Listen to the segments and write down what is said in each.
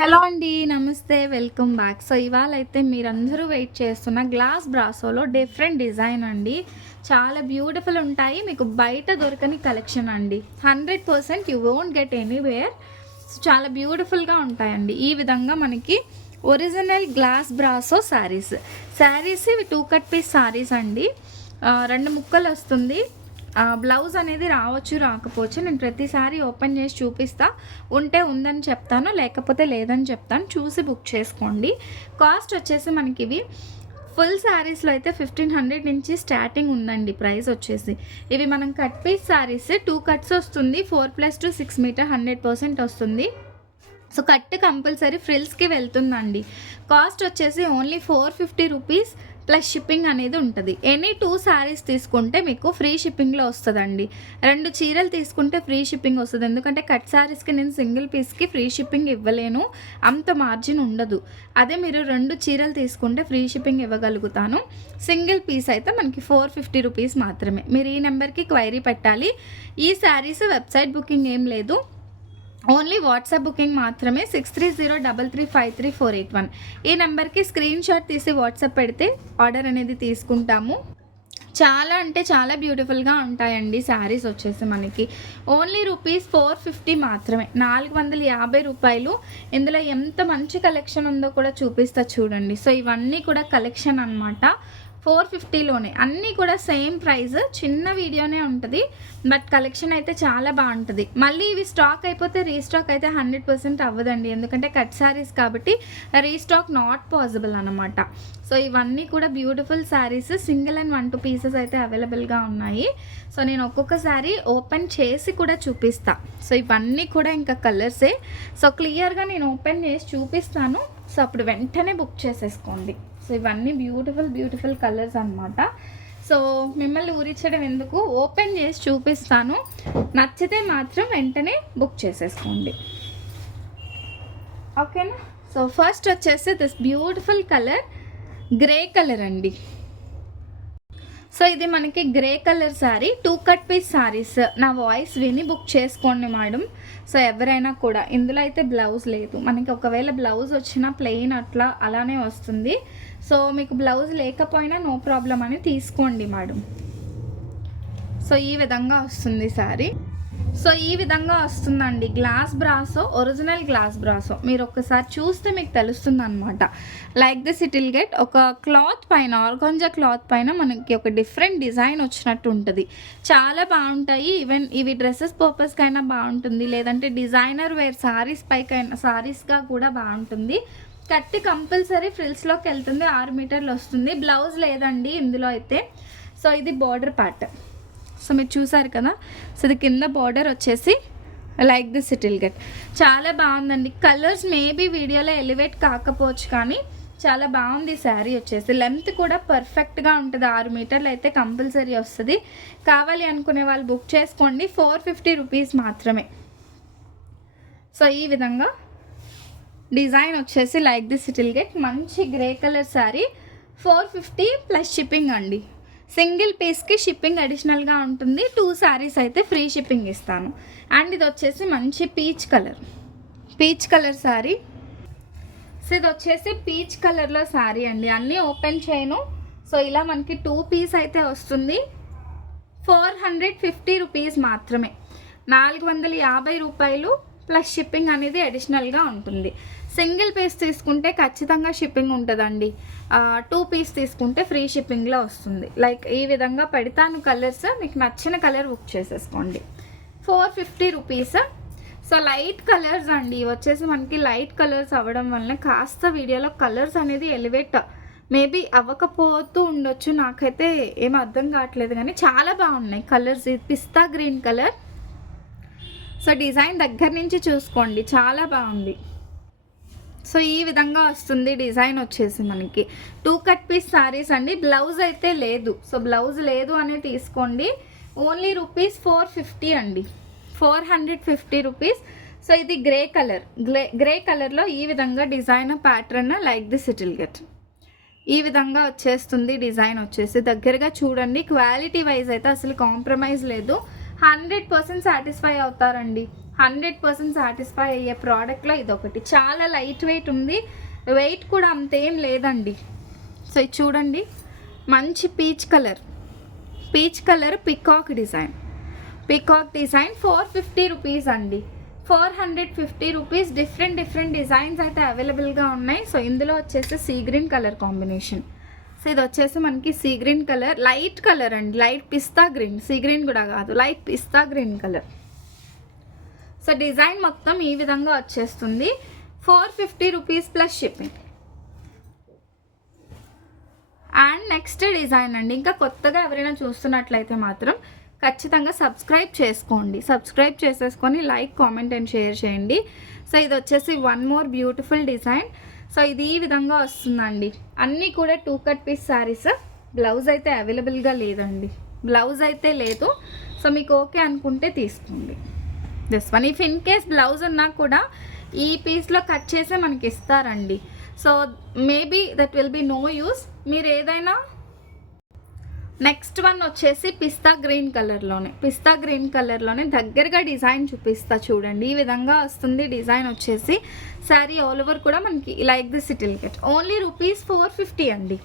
Hello అండి నమస్తే welcome back. So ఇవాళ అయితే మీరందరూ వెయిట్ చేస్తున్న గ్లాస్ బ్రాసోలో డిఫరెంట్ డిజైన్ అండి. చాలా బ్యూటిఫుల్ ఉంటాయి మీకు బయట దొరకని కలెక్షన్ అండి. Hundred percent you won't get anywhere. So చాలా బ్యూటిఫుల్గా ఉంటాయండి. ఈ విధంగా మనకి original glass brasso saris. Saris ఇవి టూ కట్ పీస్ శారీస్ అండి. రెండు ముక్కలు వస్తుంది బ్లౌజ్ అనేది రావచ్చు రాకపోవచ్చు. నేను ప్రతిసారి ఓపెన్ చేసి చూపిస్తా. ఉంటే ఉందని చెప్తాను లేకపోతే లేదని చెప్తాను. చూసి బుక్ చేసుకోండి. కాస్ట్ వచ్చేసి మనకి ఇవి ఫుల్ శారీస్లో అయితే ఫిఫ్టీన్ హండ్రెడ్ నుంచి స్టార్టింగ్ ఉందండి. ప్రైస్ వచ్చేసి ఇవి మనం cut piece saris two cuts వస్తుంది. Four plus two six metre hundred percent వస్తుంది. సో కట్ కంపల్సరీ ఫ్రిల్స్కి వెళ్తుందండి. కాస్ట్ వచ్చేసి only four fifty rupees. Plus shipping అనేది ఉంటుంది. ఎనీ టూ శారీస్ తీసుకుంటే మీకు ఫ్రీ షిప్పింగ్లో వస్తుందండి. రెండు చీరలు తీసుకుంటే ఫ్రీ షిప్పింగ్ వస్తుంది. ఎందుకంటే కట్ శారీస్కి నేను సింగిల్ పీస్కి ఫ్రీ షిప్పింగ్ ఇవ్వలేను. అంత మార్జిన్ ఉండదు. అదే మీరు రెండు చీరలు తీసుకుంటే ఫ్రీ షిప్పింగ్ ఇవ్వగలుగుతాను. సింగిల్ పీస్ అయితే మనకి ఫోర్ ఫిఫ్టీ రూపీస్ మాత్రమే. మీరు ఈ నెంబర్కి క్వైరీ పెట్టాలి. ఈ శారీస్ వెబ్సైట్ బుకింగ్ ఏం లేదు. ఓన్లీ వాట్సాప్ బుకింగ్ మాత్రమే six three zero double three five three four eight one. ఈ నెంబర్కి స్క్రీన్ షాట్ తీసి వాట్సాప్ పెడితే ఆర్డర్ అనేది తీసుకుంటాము. చాలా అంటే చాలా బ్యూటిఫుల్గా ఉంటాయండి శారీస్ వచ్చేసి మనకి. ఓన్లీ రూపీస్ ఫోర్ ఫిఫ్టీ మాత్రమే. నాలుగు వందల యాభై రూపాయలు. ఇందులో ఎంత మంచి కలెక్షన్ ఉందో కూడా చూపిస్తా చూడండి. సో ఇవన్నీ కూడా కలెక్షన్ అన్నమాట. ఫోర్ ఫిఫ్టీలోనే. అన్నీ కూడా సేమ్ ప్రైస్ చిన్న వీడియోనే ఉంటుంది బట్ కలెక్షన్ అయితే చాలా బాగుంటుంది. మళ్ళీ ఇవి స్టాక్ అయిపోతే రీస్టాక్ అయితే హండ్రెడ్ పర్సెంట్ అవ్వదండి. ఎందుకంటే కట్ శారీస్ కాబట్టి రీస్టాక్ నాట్ పాసిబుల్ అనమాట సో ఇవన్నీ కూడా beautiful saris single and one two pieces అయితే అవైలబుల్గా ఉన్నాయి. సో నేను ఒక్కొక్క శారీ ఓపెన్ చేసి కూడా చూపిస్తా. సో ఇవన్నీ కూడా ఇంకా కలర్సే. సో క్లియర్గా నేను ఓపెన్ చేసి చూపిస్తాను. సో అప్పుడు వెంటనే బుక్ చేసేసుకోండి. సో ఇవన్నీ బ్యూటిఫుల్ బ్యూటిఫుల్ కలర్స్ అన్నమాట. సో మిమ్మల్ని ఊరించడం ఎందుకు? ఓపెన్ చేసి చూపిస్తాను. నచ్చితే మాత్రం వెంటనే బుక్ చేసేసుకోండి. ఓకేనా సో ఫస్ట్ వచ్చేసి this beautiful colour grey colour అండి. సో ఇది మనకి grey colour sari two cut piece saris నా వాయిస్ విని బుక్ చేసుకోండి మేడం. సో ఎవరైనా కూడా ఇందులో అయితే బ్లౌజ్ లేదు. మనకి ఒకవేళ బ్లౌజ్ వచ్చినా ప్లెయిన్ అట్లా అలానే వస్తుంది. సో మీకు బ్లౌజ్ లేకపోయినా నో ప్రాబ్లం అని తీసుకోండి మేడం. సో ఈ విధంగా వస్తుంది శారీ సో ఈ విధంగా వస్తుందండి glass brasso original glass brasso. మీరు ఒక్కసారి చూస్తే మీకు తెలుస్తుంది అనమాట like this it will get ఒక క్లాత్ పైన ఆర్గంజా క్లాత్ పైన మనకి ఒక డిఫరెంట్ డిజైన్ వచ్చినట్టు ఉంటుంది. చాలా బాగుంటాయి. ఈవెన్ ఇవి డ్రెస్సెస్ పర్పస్కైనా బాగుంటుంది. లేదంటే డిజైనర్ వేర్ సారీస్ పైకైనా సారీస్గా కూడా బాగుంటుంది. కట్టి కంపల్సరీ ఫ్రిల్స్లోకి వెళ్తుంది. ఆరు మీటర్లు వస్తుంది. బ్లౌజ్ లేదండి ఇందులో అయితే. సో ఇది బార్డర్ పార్ట్ సో మీరు చూసారు కదా? సో ఇది కింద బార్డర్ వచ్చేసి లైక్ దిస్ సిటిల్ గెట్ చాలా బాగుందండి. కలర్స్ మేబీ వీడియోలో ఎలివేట్ కాకపోవచ్చు కానీ చాలా బాగుంది శారీ వచ్చేసి. లెంత్ కూడా పర్ఫెక్ట్గా ఉంటుంది. ఆరు మీటర్లు అయితే కంపల్సరీ వస్తుంది. కావాలి అనుకునే వాళ్ళు బుక్ చేసుకోండి. ఫోర్ ఫిఫ్టీ రూపీస్ మాత్రమే. సో ఈ విధంగా డిజైన్ వచ్చేసి లైక్ దిస్ సిటిల్ గెట్ మంచి grey colour sari four fifty plus shipping అండి. సింగిల్ పీస్కి షిప్పింగ్ అడిషనల్గా ఉంటుంది. టూ శారీస్ అయితే ఫ్రీ షిప్పింగ్ ఇస్తాను. అండ్ ఇది వచ్చేసి మంచి peach colour. Peach colour sari. So ఇది వచ్చేసి పీచ్ కలర్లో శారీ అండి. అన్నీ ఓపెన్ చేయను. సో ఇలా మనకి టూ పీస్ అయితే వస్తుంది. ఫోర్ హండ్రెడ్ ఫిఫ్టీ రూపీస్ మాత్రమే. నాలుగు వందల యాభై రూపాయలు ప్లస్ షిప్పింగ్ అనేది అడిషనల్గా ఉంటుంది. సింగిల్ పీస్ తీసుకుంటే ఖచ్చితంగా షిప్పింగ్ ఉంటుందండి. టూ పీస్ తీసుకుంటే ఫ్రీ షిప్పింగ్లో వస్తుంది. లైక్ ఈ విధంగా పెడతాను కలర్స్ మీకు నచ్చిన కలర్ బుక్ చేసేసుకోండి. Four fifty rupees so light colours అండి. వచ్చేసి మనకి లైట్ కలర్స్ అవ్వడం వలన కాస్త వీడియోలో కలర్స్ అనేది ఎలివేట్ మేబీ అవ్వకపోతూ ఉండొచ్చు. నాకైతే ఏం అర్థం కావట్లేదు కానీ చాలా బాగున్నాయి కలర్స్ ఇది pista green colour so design దగ్గర నుంచి చూసుకోండి. చాలా బాగుంది. సో ఈ విధంగా వస్తుంది డిజైన్ వచ్చేసి మనకి. టూ కట్ పీస్ శారీస్ అండి. బ్లౌజ్ అయితే లేదు. సో బ్లౌజ్ లేదు అని తీసుకోండి. ఓన్లీ రూపీస్ ఫోర్ ఫిఫ్టీ అండి. Four hundred fifty rupees so ఇది గ్రే కలర్ గ్రే గ్రే కలర్లో ఈ విధంగా design pattern like this it will get ఈ విధంగా వచ్చేస్తుంది డిజైన్ వచ్చేసి. దగ్గరగా చూడండి. క్వాలిటీ వైజ్ అయితే అసలు కాంప్రమైజ్ లేదు. హండ్రెడ్ పర్సెంట్ సాటిస్ఫై అవుతారండి. హండ్రెడ్ పర్సెంట్ సాటిస్ఫై అయ్యే ప్రోడక్ట్లో ఇది ఒకటి చాలా లైట్ వెయిట్ ఉంది. వెయిట్ కూడా అంతేం లేదండి. సో ఇది చూడండి. మంచి peach colour. Peach colour peacock design. Peacock design four fifty rupees అండి. Four hundred fifty rupees different different designs అయితే అవైలబుల్గా ఉన్నాయి. సో ఇందులో వచ్చేసి sea green colour combination. So ఇది వచ్చేసి మనకి sea green colour. Light colour అండి. Light pista green. Sea green కూడా కాదు. Light pista green colour. So design మొత్తం ఈ విధంగా వచ్చేస్తుంది. Four fifty rupees plus shipping. And next design అండి. ఇంకా కొత్తగా ఎవరైనా చూస్తున్నట్లయితే మాత్రం ఖచ్చితంగా సబ్స్క్రైబ్ చేసుకోండి. సబ్స్క్రైబ్ చేసేసుకొని లైక్ కామెంట్ అండ్ షేర్ చేయండి. సో ఇది వచ్చేసి one more beautiful design. So ఇది ఈ విధంగా వస్తుందండి. అన్నీ కూడా two cut piece saris. Blouse అయితే అవైలబుల్గా లేదండి. బ్లౌజ్ అయితే లేదు. సో మీకు ఓకే అనుకుంటే తీసుకోండి. This one if in case blouse ఉన్నా కూడా ఈ పీస్లో కట్ చేసే మనకి ఇస్తారండి. So maybe that will be no use మీరు ఏదైనా నెక్స్ట్ వన్ వచ్చేసి పిస్తా గ్రీన్ కలర్లోనే పిస్తా గ్రీన్ కలర్లోనే దగ్గరగా డిజైన్ చూపిస్తా చూడండి. ఈ విధంగా వస్తుంది డిజైన్ వచ్చేసి. శారీ ఆల్ ఓవర్ కూడా మనకి like the it'll get only rupees four fifty అండి.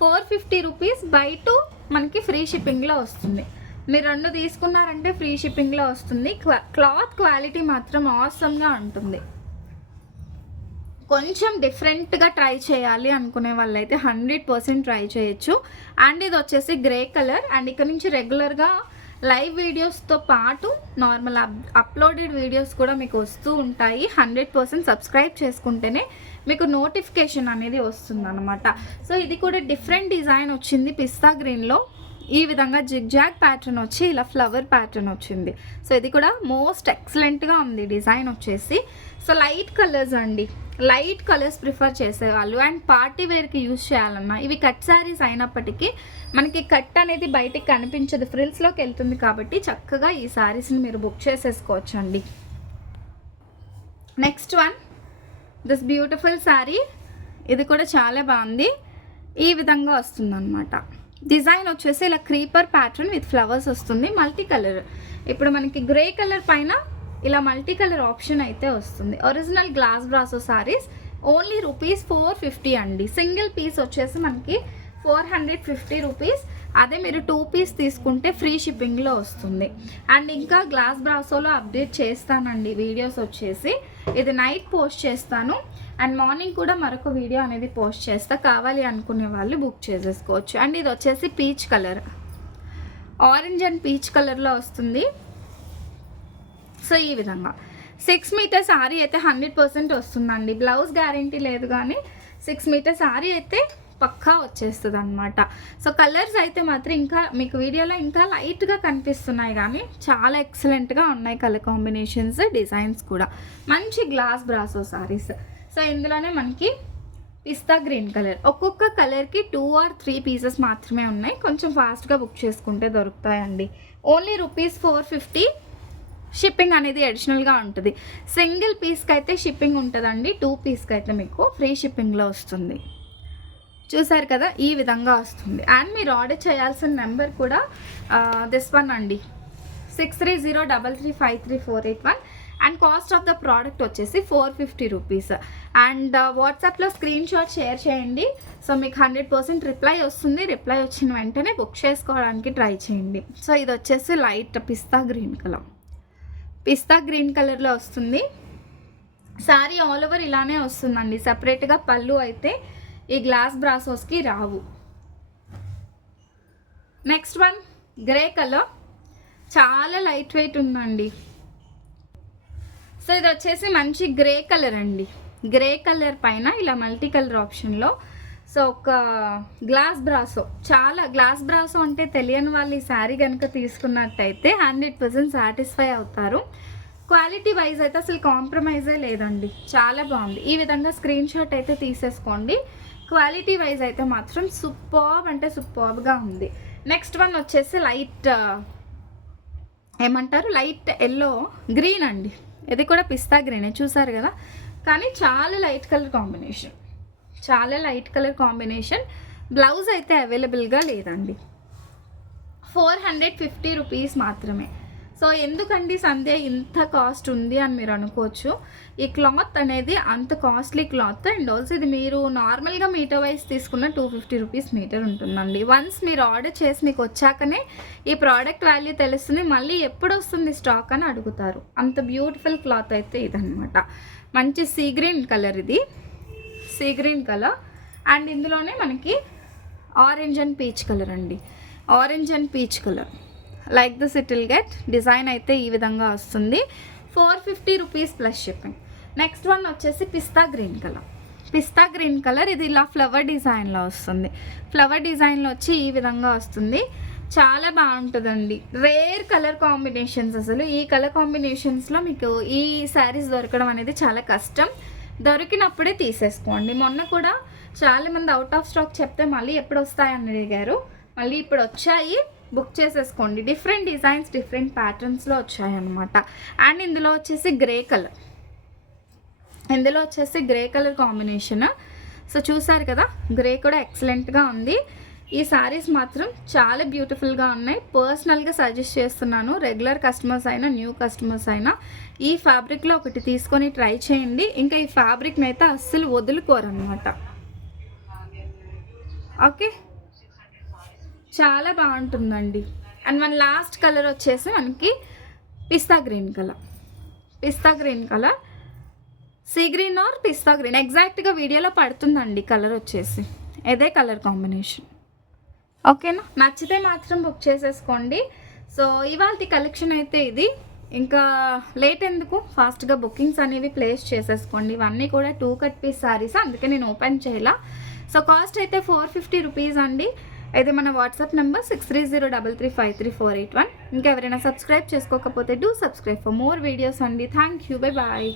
Four fifty rupees by two మనకి ఫ్రీ షిప్పింగ్లో వస్తుంది. మీరు రెండు తీసుకున్నారంటే ఫ్రీ షిప్పింగ్లో వస్తుంది. క్లాత్ క్వాలిటీ మాత్రం ఆసమ్గా ఉంటుంది. కొంచెం డిఫరెంట్గా ట్రై చేయాలి అనుకునే వాళ్ళైతే హండ్రెడ్ పర్సెంట్ ట్రై చేయొచ్చు. అండ్ ఇది వచ్చేసి గ్రే కలర్. అండ్ ఇక్కడ నుంచి రెగ్యులర్గా లైవ్ వీడియోస్తో పాటు నార్మల్ అప్ అప్లోడెడ్ వీడియోస్ కూడా మీకు వస్తూ ఉంటాయి. హండ్రెడ్ పర్సెంట్ సబ్స్క్రైబ్ చేసుకుంటేనే మీకు నోటిఫికేషన్ అనేది వస్తుంది అనమాట సో ఇది కూడా డిఫరెంట్ డిజైన్ వచ్చింది పిస్తా గ్రీన్లో. ఈ విధంగా జిగ్జాగ్ ప్యాటర్న్ వచ్చి ఇలా ఫ్లవర్ ప్యాటర్న్ వచ్చింది. సో ఇది కూడా మోస్ట్ ఎక్సలెంట్గా ఉంది డిజైన్ వచ్చేసి. సో లైట్ కలర్స్ అండి. లైట్ కలర్స్ ప్రిఫర్ చేసేవాళ్ళు. అండ్ పార్టీ వేర్కి యూజ్ చేయాలన్నా ఇవి కట్ శారీస్ అయినప్పటికీ మనకి కట్ అనేది బయటికి కనిపించదు. ఫ్రిల్స్లోకి వెళ్తుంది కాబట్టి చక్కగా ఈ శారీస్ని మీరు బుక్ చేసేసుకోవచ్చు అండి next one this beautiful sari ఇది కూడా చాలా బాగుంది. ఈ విధంగా వస్తుందన్నమాట. డిజైన్ వచ్చేసి ఇలా క్రీపర్ ప్యాటర్న్ విత్ ఫ్లవర్స్ వస్తుంది మల్టీ కలర్ ఇప్పుడు మనకి గ్రే కలర్ పైన ఇలా మల్టీ కలర్ ఆప్షన్ అయితే వస్తుంది. Original glass brasso saris only rupees four fifty అండి. సింగిల్ పీస్ వచ్చేసి మనకి ఫోర్ హండ్రెడ్ ఫిఫ్టీ రూపీస్ అదే మీరు టూ పీస్ తీసుకుంటే ఫ్రీ షిప్పింగ్లో వస్తుంది. అండ్ ఇంకా గ్లాస్ బ్రాసోలో అప్డేట్ చేస్తానండి వీడియోస్ వచ్చేసి. ఇది నైట్ పోస్ట్ చేస్తాను. అండ్ మార్నింగ్ కూడా మరొక వీడియో అనేది పోస్ట్ చేస్తా. కావాలి అనుకునే వాళ్ళు బుక్ చేసేసుకోవచ్చు. అండ్ ఇది వచ్చేసి peach colour. Orange and peach కలర్లో వస్తుంది. సో ఈ విధంగా. సిక్స్ మీటర్ సారీ అయితే హండ్రెడ్ పర్సెంట్ వస్తుందండి. బ్లౌజ్ గ్యారంటీ లేదు కానీ సిక్స్ మీటర్ సారీ అయితే పక్కా వచ్చేస్తుంది అనమాట సో కలర్స్ అయితే మాత్రం ఇంకా మీకు వీడియోలో ఇంకా లైట్గా కనిపిస్తున్నాయి కానీ చాలా ఎక్సలెంట్గా ఉన్నాయి కలర్ కాంబినేషన్స్ డిజైన్స్ కూడా. మంచి గ్లాస్ బ్రాసో సారీస్. సో ఇందులోనే మనకి పిస్తా గ్రీన్ కలర్. ఒక్కొక్క కలర్కి టూ ఆర్ త్రీ పీసెస్ మాత్రమే ఉన్నాయి. కొంచెం ఫాస్ట్గా బుక్ చేసుకుంటే దొరుకుతాయండి. Only rupees four fifty shipping అనేది అడిషనల్గా ఉంటుంది. సింగిల్ పీస్కి అయితే షిప్పింగ్ ఉంటుందండి. టూ పీస్కి అయితే మీకు ఫ్రీ షిప్పింగ్లో వస్తుంది. చూసారు కదా ఈ విధంగా వస్తుంది. అండ్ మీరు ఆర్డర్ చేయాల్సిన నెంబర్ కూడా దిస్ వన్ అండి. Six three zero double three five three four eight one and cost of the product వచ్చేసి ఫోర్ ఫిఫ్టీ రూపీస్ అండ్ వాట్సాప్లో స్క్రీన్ షాట్ షేర్ చేయండి. సో మీకు హండ్రెడ్ పర్సెంట్ రిప్లై వస్తుంది. Reply వచ్చిన వెంటనే బుక్ చేసుకోవడానికి ట్రై చేయండి. సో ఇది వచ్చేసి light pista green colour pista green కలర్లో వస్తుంది. శారీ ఆల్ ఓవర్ ఇలానే వస్తుందండి. సపరేట్గా పళ్ళు అయితే ఈ గ్లాస్ బ్రాసోస్కి రావు. Next one grey colour. చాలా లైట్ వెయిట్ ఉందండి. సో ఇది వచ్చేసి మంచి గ్రే కలర్ అండి. గ్రే కలర్ పైన ఇలా మల్టీ కలర్ ఆప్షన్లో సో ఒక గ్లాస్ బ్రాసో. చాలా గ్లాస్ బ్రాసో అంటే తెలియని వాళ్ళు ఈ శారీ కనుక తీసుకున్నట్టయితే హండ్రెడ్ పర్సెంట్ సాటిస్ఫై అవుతారు. క్వాలిటీ వైజ్ అయితే అసలు కాంప్రమైజే లేదండి. చాలా బాగుంది. ఈ విధంగా స్క్రీన్ షాట్ అయితే తీసేసుకోండి. క్వాలిటీ వైజ్ అయితే మాత్రం సూపర్బ్ అంటే సూపర్బ్గా ఉంది. నెక్స్ట్ వన్ వచ్చేసి లైట్ uh, ఏమంటారు? లైట్ ఎల్లో గ్రీన్ అండి. ఇది కూడా పిస్తా గ్రీనే చూసారు కదా? కానీ చాలా లైట్ కలర్ కాంబినేషన్ చాలా లైట్ కలర్ కాంబినేషన్ బ్లౌజ్ అయితే అవైలబుల్గా లేదండి. ఫోర్ హండ్రెడ్ ఫిఫ్టీ రూపీస్ మాత్రమే. సో ఎందుకండి సంధ్య ఇంత కాస్ట్ ఉంది అని మీరు అనుకోవచ్చు? ఈ క్లాత్ అనేది అంత కాస్ట్లీ క్లాత్ అండ్ ఆల్సో ఇది మీరు నార్మల్గా మీటర్ వైజ్ తీసుకున్న టూ ఫిఫ్టీ రూపీస్ మీటర్ ఉంటుందండి. వన్స్ మీరు ఆర్డర్ చేసి మీకు వచ్చాకనే ఈ ప్రోడక్ట్ వాల్యూ తెలుస్తుంది. మళ్ళీ ఎప్పుడు వస్తుంది స్టాక్ అని అడుగుతారు. అంత బ్యూటిఫుల్ క్లాత్ అయితే ఇదనమాట మంచి సీ గ్రీన్ కలర్ ఇది. సీ గ్రీన్ కలర్ అండ్ ఇందులోనే మనకి ఆరెంజ్ అండ్ పీచ్ కలర్ అండి. Orange and peach colour like this it will get design అయితే ఈ విధంగా వస్తుంది. Four fifty rupees plus shipping. Next one వచ్చేసి pista green colour. Pista green colour ఇది ఇలా ఫ్లవర్ డిజైన్లో వస్తుంది. ఫ్లవర్ డిజైన్లో వచ్చి ఈ విధంగా వస్తుంది. చాలా బాగుంటుందండి. రేర్ కలర్ కాంబినేషన్స్ అసలు. ఈ కలర్ కాంబినేషన్స్లో మీకు ఈ శారీస్ దొరకడం అనేది చాలా కష్టం. దొరికినప్పుడే తీసేసుకోండి. మొన్న కూడా చాలామంది అవుట్ ఆఫ్ స్టాక్ చెప్తే మళ్ళీ ఎప్పుడు వస్తాయని అడిగారు. మళ్ళీ ఇప్పుడు వచ్చాయి. బుక్ చేసేసుకోండి. డిఫరెంట్ డిజైన్స్ డిఫరెంట్ ప్యాటర్న్స్లో వచ్చాయన్నమాట. అండ్ ఇందులో వచ్చేసి గ్రే కలర్ ఇందులో వచ్చేసి గ్రే కలర్ కాంబినేషన్ సో చూసారు కదా? గ్రే కూడా ఎక్సలెంట్గా ఉంది. ఈ సారీస్ మాత్రం చాలా బ్యూటిఫుల్గా ఉన్నాయి. పర్సనల్గా సజెస్ట్ చేస్తున్నాను. రెగ్యులర్ కస్టమర్స్ అయినా న్యూ కస్టమర్స్ అయినా ఈ ఫ్యాబ్రిక్లో ఒకటి తీసుకొని ట్రై చేయండి. ఇంకా ఈ ఫ్యాబ్రిక్ని అయితే అస్సలు వదులుకోరనమాట ఓకే చాలా బాగుంటుందండి. అండ్ మన లాస్ట్ కలర్ వచ్చేసి మనకి pista green colour pista green colour sea green or pista green ఎగ్జాక్ట్గా వీడియోలో పడుతుందండి కలర్ వచ్చేసి. ఇదే కలర్ కాంబినేషన్ ఓకేనా నచ్చితే మాత్రం బుక్ చేసేసుకోండి. సో ఇవాళ కలెక్షన్ అయితే ఇది. ఇంకా లేట్ ఎందుకు? ఫాస్ట్గా బుకింగ్స్ అనేవి ప్లేస్ చేసేసుకోండి. ఇవన్నీ కూడా టూ కట్ పీస్ శారీస్ అందుకే నేను ఓపెన్ చేయాల. సో కాస్ట్ అయితే ఫోర్ ఫిఫ్టీ రూపీస్ అండి. అయితే మన WhatsApp number six three zero double three five three four eight one. ఇంకా ఎవరైనా సబ్స్క్రైబ్ చేసుకోకపోతే do subscribe for more videos అండి. Thank you. Bye bye.